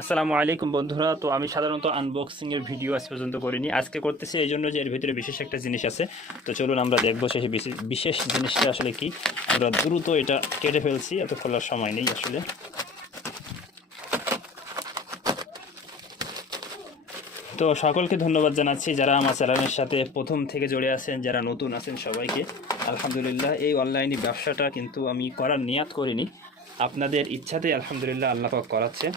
আসসালামু আলাইকুম বন্ধুরা। তো আমি সাধারণত আনবক্সিং এর ভিডিও আজ পর্যন্ত করিনি, আজকে করতেছি এই জন্য যে এর ভিতরে বিশেষ একটা জিনিস আছে। তো চলুন আমরা দেখবো সেই বিশেষ জিনিসটা আসলে কি। আমরা দ্রুত এটা কেটে ফেলছি, এত খোলার সময় নেই আসলে। তো সকলকে ধন্যবাদ জানাচ্ছি যারা আমার চ্যানেলের সাথে প্রথম থেকে জড়ে আছেন, যারা নতুন আছেন সবাইকে আলহামদুলিল্লাহ। এই অনলাইনে ব্যবসাটা কিন্তু আমি করার নিয়াত করিনি, আপনাদের ইচ্ছাতেই আলহামদুলিল্লাহ আল্লাহ পাক করাচ্ছে।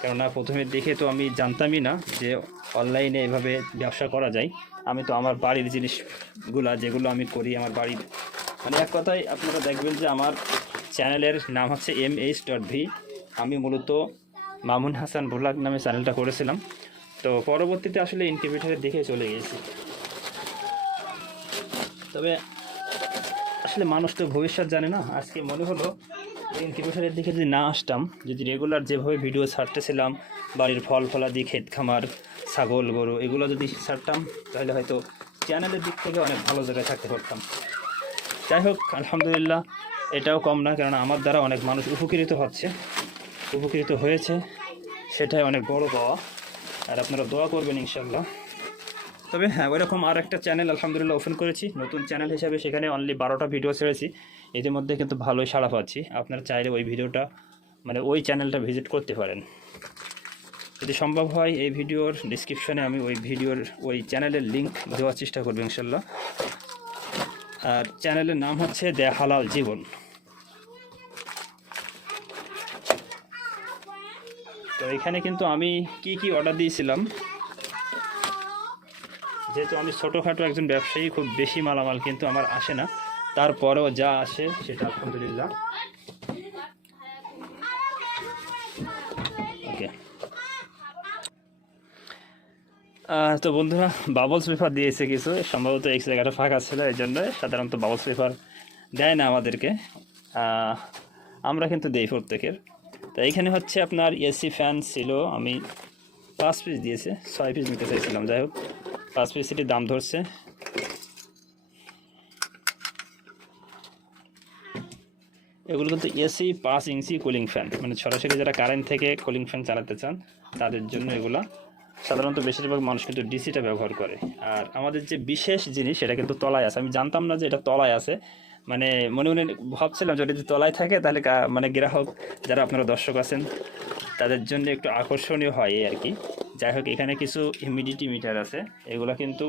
কেননা প্রথমে দেখে তো আমি জানতামই না যে অনলাইনে এভাবে ব্যবসা করা যায়। আমি তো আমার বাড়ির জিনিসগুলা যেগুলো আমি করি আমার বাড়ির, মানে এক কথায় আপনারা দেখবেন যে আমার চ্যানেলের নাম হচ্ছে mh.v। আমি মূলত মামুন হাসান ব্লগ নামে চ্যানেলটা করেছিলাম। তো পরবর্তীতে আসলে ইনকিউবেটরের দিকে চলে গেছি। তবে আসলে মানুষ তো ভবিষ্যৎ জানে না, আজকে মনে হলো ইনকিউবেটরের দিকে যদি না আসতাম, যদি রেগুলার যেভাবে ভিডিও ছাড়তেছিলাম বাড়ির ফল ফলাদি, ক্ষেত খামার, ছাগল গরু এগুলো যদি ছাড়তাম, তাহলে হয়তো চ্যানেলের দিক থেকে অনেক ভালো জায়গায় থাকতে পারতাম। যাই হোক আলহামদুলিল্লাহ, এটাও কম না, কারণ আমার দ্বারা অনেক মানুষ উপকৃত হয়েছে, সেটাই অনেক বড় পাওয়া। আর আপনারা দোয়া করবেন ইনশাল্লাহ। তবে হ্যাঁ, ওইরকম আর একটা চ্যানেল আলহামদুলিল্লাহ ওপেন করেছি নতুন চ্যানেল হিসাবে, সেখানে অনলি 12টা ভিডিও ছেড়েছি। ইতিমধ্যে কিন্তু ভালোই সাড়া পাচ্ছি। আপনারা চাইলে ওই ভিডিওটা, মানে ওই চ্যানেলটা ভিজিট করতে পারেন যদি সম্ভব হয়। এই ভিডিওর ডিসক্রিপশনে আমি ওই চ্যানেলের লিঙ্ক দেওয়ার চেষ্টা করব ইনশাল্লাহ। আর চ্যানেলের নাম হচ্ছে দ্য হালাল জীবন। তো এখানে কিন্তু আমি কি অর্ডার দিয়েছিলাম, যেহেতু আমি ছোটোখাটো একজন ব্যবসায়ী, খুব বেশি মালামাল কিন্তু আমার আসে না, তারপরেও যা আসে সেটা আলহামদুলিল্লাহ। ওকে, তো বন্ধুরা বাবলস পেপার দিয়েছে কিছু, সম্ভবত এই জায়গাটা ফাঁকা ছিল, এই জন্য সাধারণত বাবলস পেপার দেয় না আমাদেরকে, আমরা কিন্তু দেই প্রত্যেকের। তো এইখানে হচ্ছে আপনার এসি ফ্যান ছিল, আমি 5 পিস দিয়েছে, 6 পিস নিতে চাইছিলাম। যাই হোক 5 পিসেরই দাম ধরছে। এগুলো কিন্তু এসি 5 ইঞ্চি কুলিং ফ্যান, মানে সরাসরি যারা কারেন্ট থেকে কুলিং ফ্যান চালাতে চান তাদের জন্য এগুলা। সাধারণত বেশিরভাগ মানুষ কিন্তু ডিসিটা ব্যবহার করে। আর আমাদের যে বিশেষ জিনিস সেটা কিন্তু তলায় আছে, আমি জানতাম না যে এটা তলায় আছে, মানে মনে মনে ভাবছিলাম যদি তলায় থাকে তাহলে মানে গ্রাহক যারা আপনারা দর্শক আছেন তাদের জন্য একটু আকর্ষণীয় হয় এই আর কি। যাই হোক এখানে কিছু হিউমিডিটি মিটার আছে, এগুলো কিন্তু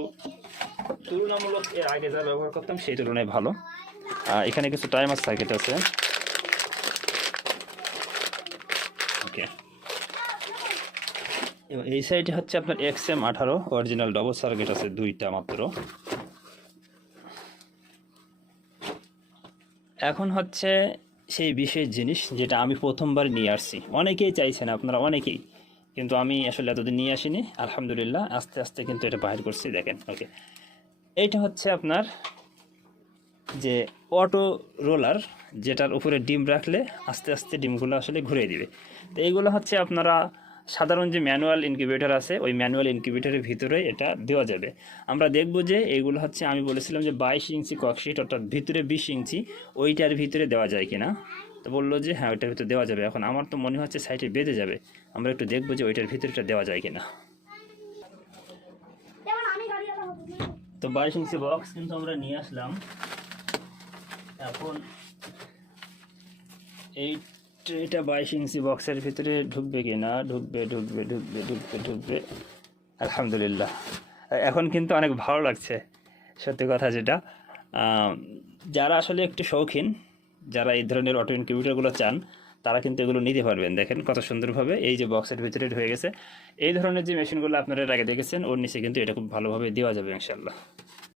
তুলনামূলক এর আগে যা ব্যবহার করতাম সেই তুলনায় ভালো। এখানে কিছু টাইমার সার্কিট আছে। ওকে, এবং এই সাইডে হচ্ছে আপনার XM18 অরিজিনাল ডবল সার্কিট আছে 2টা মাত্র। এখন হচ্ছে সেই বিশেষ জিনিস যেটা আমি প্রথমবার নিয়ে আসছি, অনেকেই চাইছেন আপনারা অনেকেই, কিন্তু আমি আসলে এতদিন নিয়ে আসিনি। আলহামদুলিল্লাহ আস্তে আস্তে কিন্তু এটা বাহির করছি, দেখেন। ওকে, এইটা হচ্ছে আপনার যে অটো রোলার, যেটার উপরে ডিম রাখলে আস্তে আস্তে ডিমগুলো আসলে ঘুরিয়ে দিবে। তো এইগুলো হচ্ছে আপনারা সাধারণ যে ম্যানুয়াল ইনকিউবেটর আছে ওই ম্যানুয়াল ইনকিউবেটরের ভিতরে এটা দেওয়া যাবে। আমরা দেখব যে এইগুলো হচ্ছে, আমি বলেছিলাম যে 22 ইঞ্চি ককশিট, অর্থাৎ ভিতরে 20 ইঞ্চি, ওইটার ভিতরে দেওয়া যায় কিনা। তো বললো যে হ্যাঁ ওইটার ভিতরে দেওয়া যাবে। এখন আমার তো মনে হচ্ছে সাইডে বেঁধে যাবে, আমরা একটু দেখবো যে ওইটার ভিতরেটা দেওয়া যায় কিনা। তো 22 ইঞ্চি বক্স কিন্তু আমরা নিয়ে আসলাম। এখন এটা 22 ইঞ্চি বক্সের ভিতরে ঢুকবে কি না, ঢুকবে। আলহামদুলিল্লাহ, এখন কিন্তু অনেক ভালো লাগছে সত্যি কথা যেটা। যারা আসলে একটু শৌখিন, যারা এই ধরনের অটো ইনকিউবেটরগুলো চান, তারা কিন্তু এগুলো নিতে পারবেন। দেখেন কত সুন্দরভাবে এই যে বক্সের ভিতরে ঢুকে গেছে। এই ধরনের যে মেশিনগুলো আপনারা এর আগে দেখেছেন ওর নিচে কিন্তু এটা খুব ভালোভাবে দেওয়া যাবে ইনশাল্লাহ।